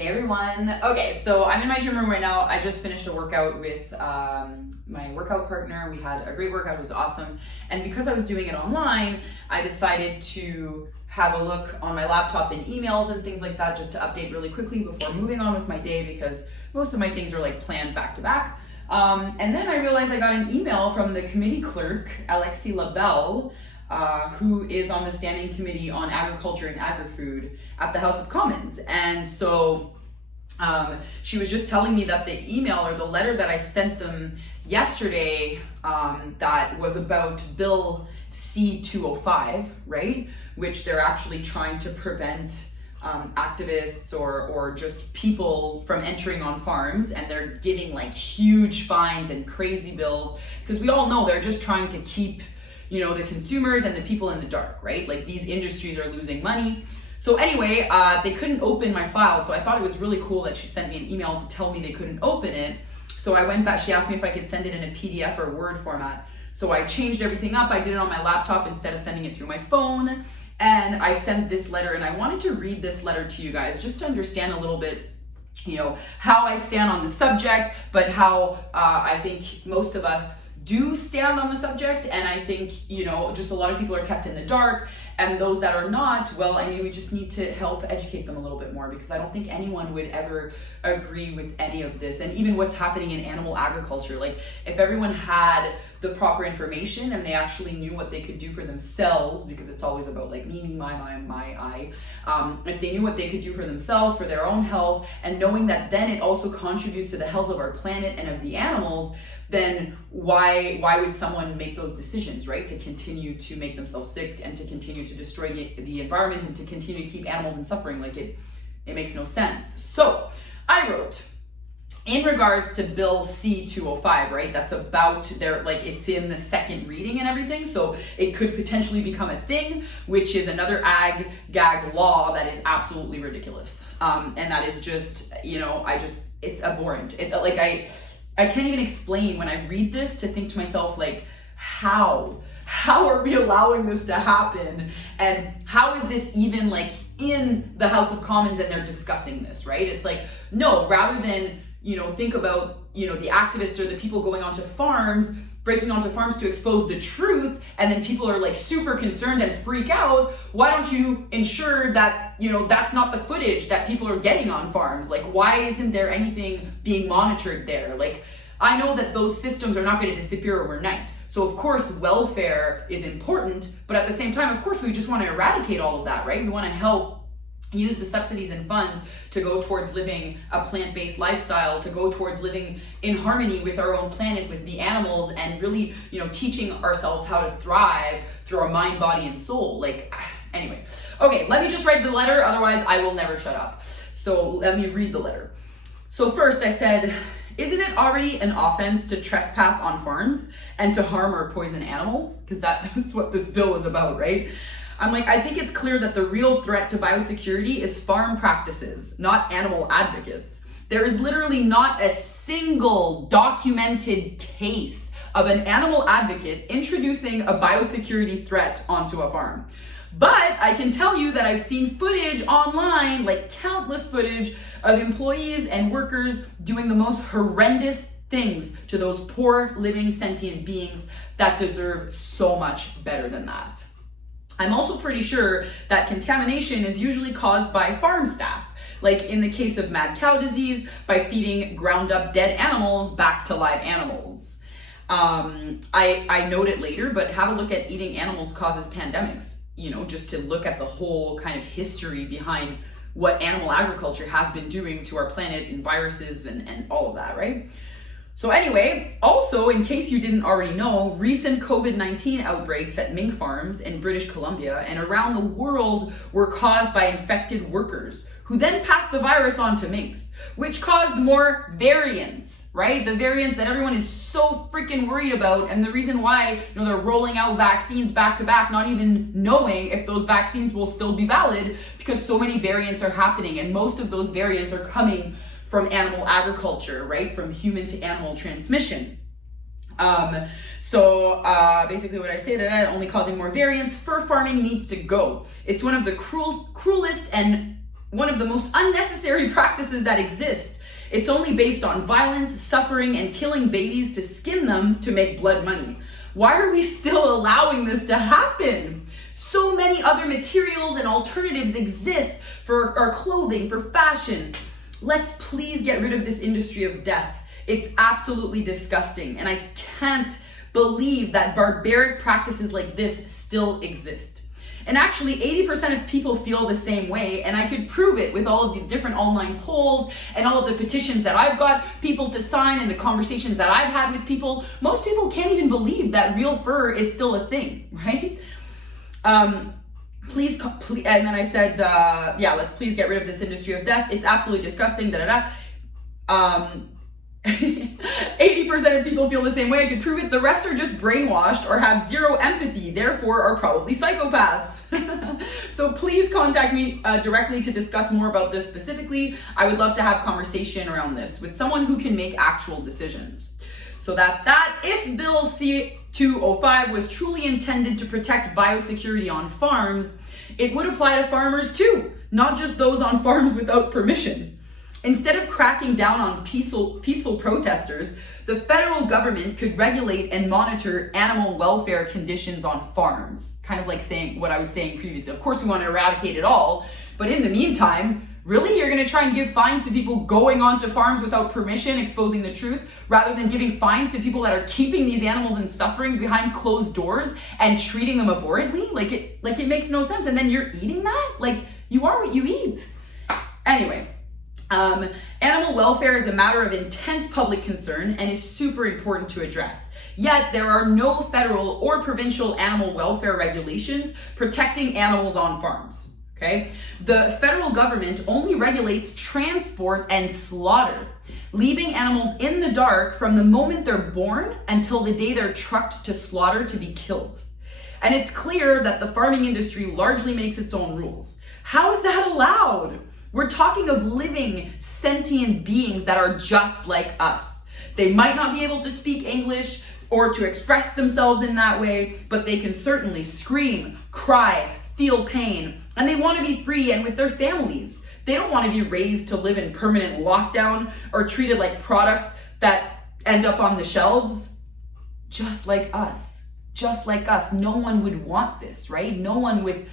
Hey everyone. Okay, so I'm in my gym room right now. I just finished a workout with my workout partner. We had a great workout, it was awesome. And because I was doing it online, I decided to have a look on my laptop in emails and things like that just to update really quickly before moving on with my day because most of my things are like planned back to back. And then I realized I got an email from the committee clerk, Alexis Labelle, who is on the standing committee on agriculture and agri-food at the House of Commons. And so she was just telling me that the email or the letter that I sent them yesterday that was about Bill C-205, right? Which they're actually trying to prevent activists or just people from entering on farms, and they're giving like huge fines and crazy bills because we all know they're just trying to keep the consumers and the people in the dark, right? Like these industries are losing money. So anyway, they couldn't open my file. So I thought it was really cool that she sent me an email to tell me they couldn't open it. So I went back, she asked me if I could send it in a PDF or Word format. So I changed everything up. I did it on my laptop instead of sending it through my phone. And I sent this letter, and I wanted to read this letter to you guys just to understand a little bit how I stand on the subject, but how I think most of us do stand on the subject. And I think, just a lot of people are kept in the dark, and those that are not, well, I mean, we just need to help educate them a little bit more because I don't think anyone would ever agree with any of this. And even what's happening in animal agriculture, like if everyone had the proper information and they actually knew what they could do for themselves, because it's always about like me, my, I, if they knew what they could do for themselves, for their own health, and knowing that then it also contributes to the health of our planet and of the animals, then why would someone make those decisions, right? To continue to make themselves sick and to continue to destroy the environment and to continue to keep animals in suffering. Like it makes no sense. So I wrote, in regards to Bill C-205, right? That's about it's in the second reading and everything. So it could potentially become a thing, which is another ag-gag law that is absolutely ridiculous. And that is just, it's abhorrent. I can't even explain when I read this to think to myself, like, how are we allowing this to happen? And how is this even like in the House of Commons and they're discussing this, right? It's like, no, rather than, think about, the activists or the people going onto farms, breaking onto farms to expose the truth, and then people are like super concerned and freak out, why don't you ensure that, that's not the footage that people are getting on farms? Like, why isn't there anything being monitored there? Like, I know that those systems are not going to disappear overnight. So of course, welfare is important, but at the same time, of course, we just want to eradicate all of that, right? We want to help use the subsidies and funds to go towards living a plant-based lifestyle, to go towards living in harmony with our own planet, with the animals, and really, teaching ourselves how to thrive through our mind, body, and soul. Anyway. Okay, let me just write the letter, otherwise I will never shut up. So let me read the letter. So first I said, isn't it already an offense to trespass on farms and to harm or poison animals? Because that's what this bill is about, right? I'm like, I think it's clear that the real threat to biosecurity is farm practices, not animal advocates. There is literally not a single documented case of an animal advocate introducing a biosecurity threat onto a farm. But I can tell you that I've seen footage online, like countless footage of employees and workers doing the most horrendous things to those poor living sentient beings that deserve so much better than that. I'm also pretty sure that contamination is usually caused by farm staff, like in the case of mad cow disease, by feeding ground up dead animals back to live animals. I note it later, but have a look at eating animals causes pandemics, just to look at the whole kind of history behind what animal agriculture has been doing to our planet and viruses and all of that, right? So anyway, also, in case you didn't already know, recent COVID-19 outbreaks at mink farms in British Columbia and around the world were caused by infected workers who then passed the virus on to minks, which caused more variants, right? The variants that everyone is so freaking worried about, and the reason why they're rolling out vaccines back to back, not even knowing if those vaccines will still be valid, because so many variants are happening, and most of those variants are coming from animal agriculture, right? From human to animal transmission. Basically what I say that only causing more variants, fur farming needs to go. It's one of the cruelest and one of the most unnecessary practices that exists. It's only based on violence, suffering, and killing babies to skin them to make blood money. Why are we still allowing this to happen? So many other materials and alternatives exist for our clothing, for fashion. Let's please get rid of this industry of death. It's absolutely disgusting, and I can't believe that barbaric practices like this still exist. And actually, 80% of people feel the same way, and I could prove it with all of the different online polls and all of the petitions that I've got people to sign and the conversations that I've had with people. Most people can't even believe that real fur is still a thing, right? Please, and then I said, let's please get rid of this industry of death. It's absolutely disgusting, 80% of people feel the same way. I could prove it. The rest are just brainwashed or have zero empathy, therefore are probably psychopaths. So please contact me directly to discuss more about this specifically. I would love to have conversation around this with someone who can make actual decisions. So that's that. If Bill C-205 was truly intended to protect biosecurity on farms, it would apply to farmers too, not just those on farms without permission. Instead of cracking down on peaceful protesters, the federal government could regulate and monitor animal welfare conditions on farms. Kind of like saying what I was saying previously. Of course, we want to eradicate it all, but in the meantime, really, you're going to try and give fines to people going onto farms without permission, exposing the truth, rather than giving fines to people that are keeping these animals in suffering behind closed doors and treating them abhorrently? Like it makes no sense. And then you're eating that? Like, you are what you eat. Anyway. Animal welfare is a matter of intense public concern and is super important to address. Yet there are no federal or provincial animal welfare regulations protecting animals on farms. Okay? The federal government only regulates transport and slaughter, leaving animals in the dark from the moment they're born until the day they're trucked to slaughter to be killed. And it's clear that the farming industry largely makes its own rules. How is that allowed? We're talking of living, sentient beings that are just like us. They might not be able to speak English or to express themselves in that way, but they can certainly scream, cry, feel pain, and they want to be free and with their families. They don't want to be raised to live in permanent lockdown or treated like products that end up on the shelves. Just like us. Just like us. No one would want this, right? No one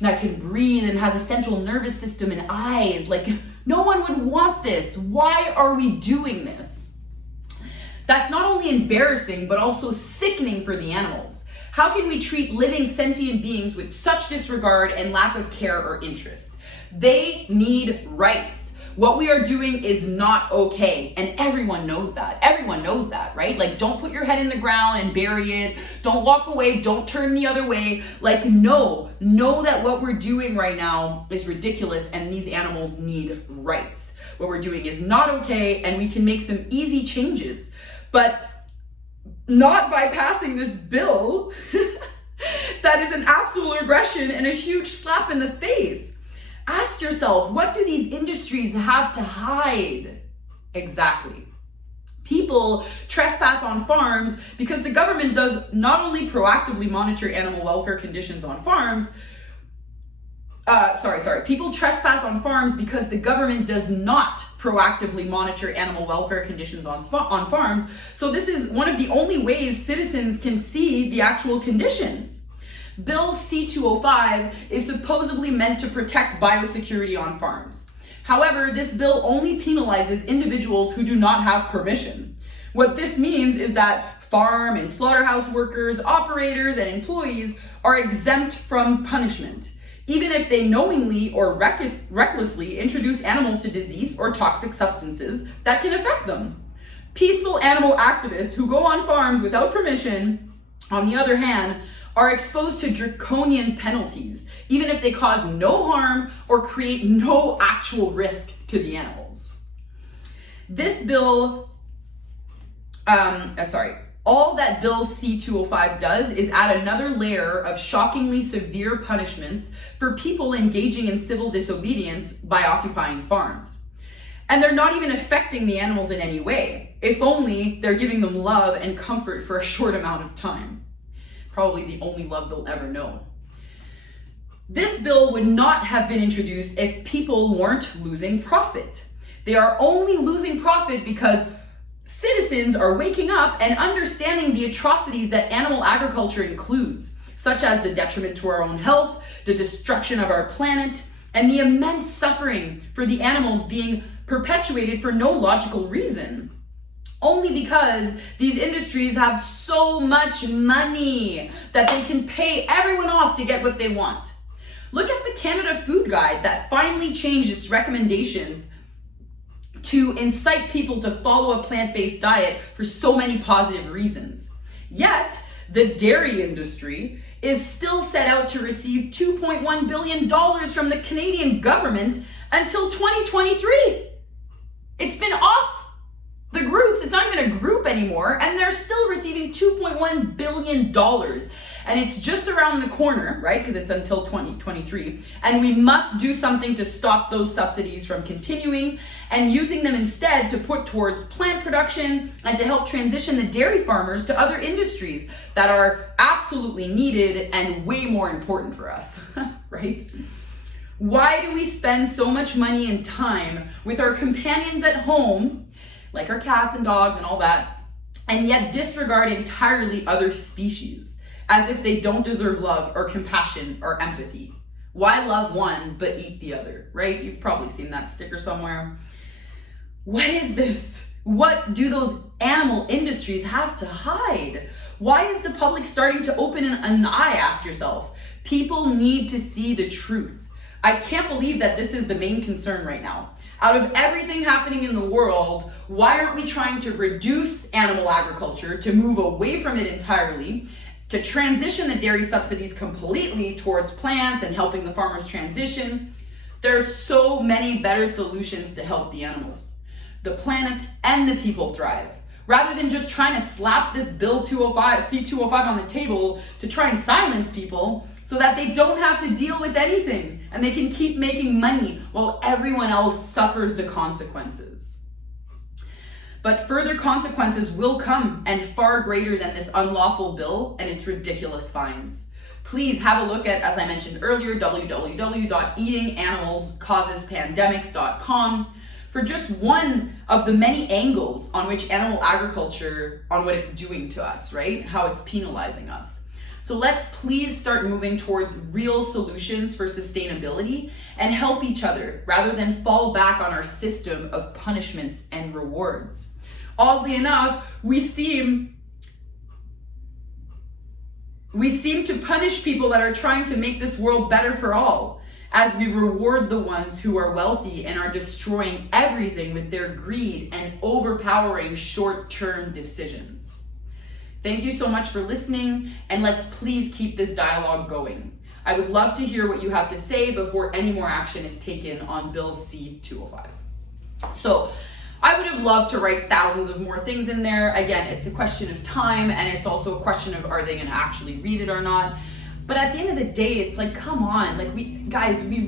that can breathe and has a central nervous system and eyes. Like, no one would want this. Why are we doing this? That's not only embarrassing, but also sickening for the animals. How can we treat living sentient beings with such disregard and lack of care or interest? They need rights. What we are doing is not okay, and everyone knows that. Everyone knows that, right? Like, don't put your head in the ground and bury it. Don't walk away. Don't turn the other way. Like, know that what we're doing right now is ridiculous, and these animals need rights. What we're doing is not okay, and we can make some easy changes, but not by passing this bill that is an absolute aggression and a huge slap in the face. Ask yourself, what do these industries have to hide? Exactly. People trespass on farms because the government does not only proactively monitor animal welfare conditions on farms. People trespass on farms because the government does not proactively monitor animal welfare conditions on farms. So this is one of the only ways citizens can see the actual conditions. Bill C-205 is supposedly meant to protect biosecurity on farms. However, this bill only penalizes individuals who do not have permission. What this means is that farm and slaughterhouse workers, operators, and employees are exempt from punishment, even if they knowingly or recklessly introduce animals to disease or toxic substances that can affect them. Peaceful animal activists who go on farms without permission, on the other hand, are exposed to draconian penalties, even if they cause no harm or create no actual risk to the animals. This bill, all that Bill C-205 does is add another layer of shockingly severe punishments for people engaging in civil disobedience by occupying farms. And they're not even affecting the animals in any way. If only they're giving them love and comfort for a short amount of time. Probably the only love they'll ever know. This bill would not have been introduced if people weren't losing profit. They are only losing profit because citizens are waking up and understanding the atrocities that animal agriculture includes, such as the detriment to our own health, the destruction of our planet, and the immense suffering for the animals being perpetuated for no logical reason. Only because these industries have so much money that they can pay everyone off to get what they want. Look at the Canada Food Guide that finally changed its recommendations to incite people to follow a plant-based diet for so many positive reasons. Yet, the dairy industry is still set out to receive $2.1 billion from the Canadian government until 2023. It's been off the groups, it's not even a group anymore, and they're still receiving $2.1 billion. And it's just around the corner, right? Because it's until 2023. And we must do something to stop those subsidies from continuing and using them instead to put towards plant production and to help transition the dairy farmers to other industries that are absolutely needed and way more important for us, right? Why do we spend so much money and time with our companions at home, like our cats and dogs and all that, and yet disregard entirely other species as if they don't deserve love or compassion or empathy? Why love one but eat the other, right? You've probably seen that sticker somewhere. What is this? What do those animal industries have to hide? Why is the public starting to open an eye, ask yourself? People need to see the truth. I can't believe that this is the main concern right now. Out of everything happening in the world, why aren't we trying to reduce animal agriculture, to move away from it entirely, to transition the dairy subsidies completely towards plants and helping the farmers transition? There's so many better solutions to help the animals, the planet, and the people thrive. Rather than just trying to slap this Bill 205, C-205 on the table to try and silence people so that they don't have to deal with anything and they can keep making money while everyone else suffers the consequences. But further consequences will come, and far greater than this unlawful bill and its ridiculous fines. Please have a look at, as I mentioned earlier, www.eatinganimalscausespandemics.com for just one of the many angles on which animal agriculture, on what it's doing to us, right? How it's penalizing us. So let's please start moving towards real solutions for sustainability and help each other rather than fall back on our system of punishments and rewards. Oddly enough, we seem to punish people that are trying to make this world better for all, as we reward the ones who are wealthy and are destroying everything with their greed and overpowering short-term decisions. Thank you so much for listening, and let's please keep this dialogue going. I would love to hear what you have to say before any more action is taken on Bill C-205. So, I would have loved to write thousands of more things in there. Again, it's a question of time, and it's also a question of are they gonna actually read it or not. But at the end of the day, it's like, come on, like we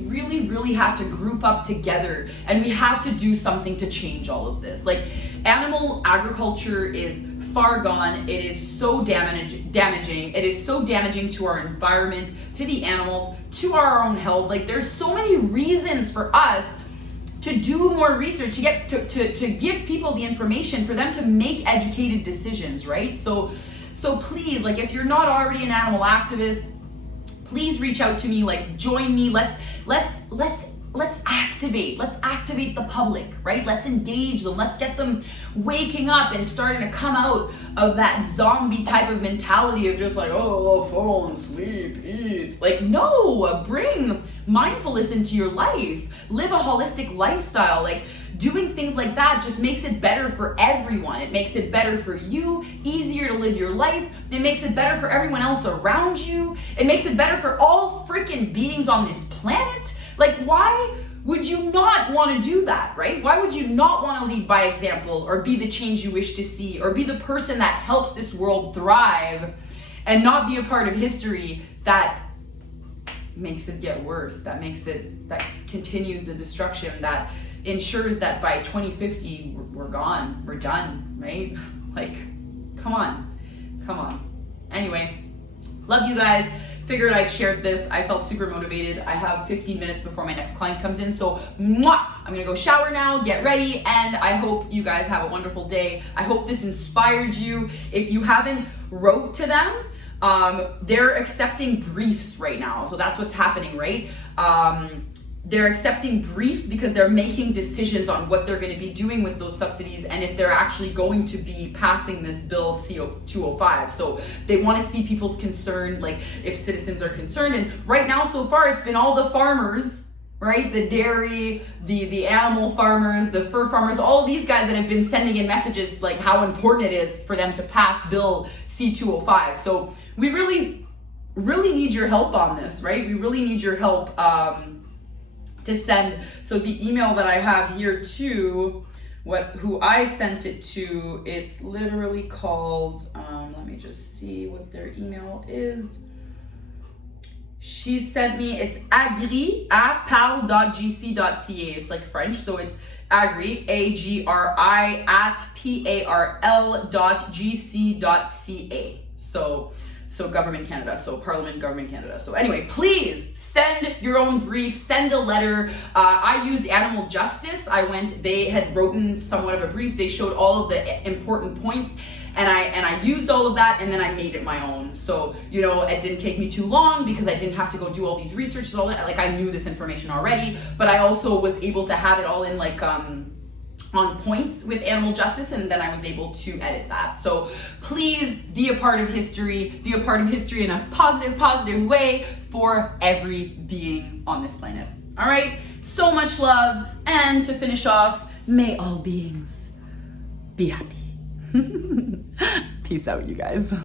really have to group up together, and we have to do something to change all of this. Like, animal agriculture is far gone. It is so damaging. It is so damaging to our environment, to the animals, to our own health. Like, there's so many reasons for us to do more research, to get to give people the information for them to make educated decisions, right? So please, like, if you're not already an animal activist, please reach out to me, like, join me. Let's activate. Let's activate the public, right? Let's engage them. Let's get them waking up and starting to come out of that zombie type of mentality of just like, oh, phone, sleep, eat. Like, no, bring mindfulness into your life. Live a holistic lifestyle. Like, doing things like that just makes it better for everyone. It makes it better for you, easier to live your life. It makes it better for everyone else around you. It makes it better for all freaking beings on this planet. Like, why would you not want to do that, right? Why would you not want to lead by example or be the change you wish to see or be the person that helps this world thrive and not be a part of history that makes it get worse, that continues the destruction, that ensures that by 2050 we're gone, we're done, right? Like, come on. Anyway, love you guys. figured I'd share this. I felt super motivated. I have 15 minutes before my next client comes in. So mwah, I'm gonna go shower now, get ready, and I hope you guys have a wonderful day. I hope this inspired you. If you haven't wrote to them, they're accepting briefs right now. So that's what's happening, right? They're accepting briefs because they're making decisions on what they're going to be doing with those subsidies and if they're actually going to be passing this bill C-205. So they want to see people's concern, like if citizens are concerned. And right now, so far, it's been all the farmers, right? The dairy, the animal farmers, the fur farmers, all of these guys that have been sending in messages like how important it is for them to pass bill C-205. So we really need your help on this, right? We really need your help to send. So the email that I have here too, who I sent it to, it's literally called, let me just see what their email is. She sent me, it's agri@parle.gc.ca. It's like French, so it's agri, A-G-R-I @PARL.gc.ca. So Government Canada, so Parliament, Government Canada. So anyway, please send your own brief, send a letter. I used Animal Justice. They had written somewhat of a brief. They showed all of the important points, and I used all of that, and then I made it my own. So, you know, it didn't take me too long because I didn't have to go do all these researches, all that. Like, I knew this information already, but I also was able to have it all in like, on points with Animal Justice, and then I was able to edit that. So please be a part of history, in a positive way for every being on this planet. All right, so much love, and to finish off, may all beings be happy. Peace out, you guys.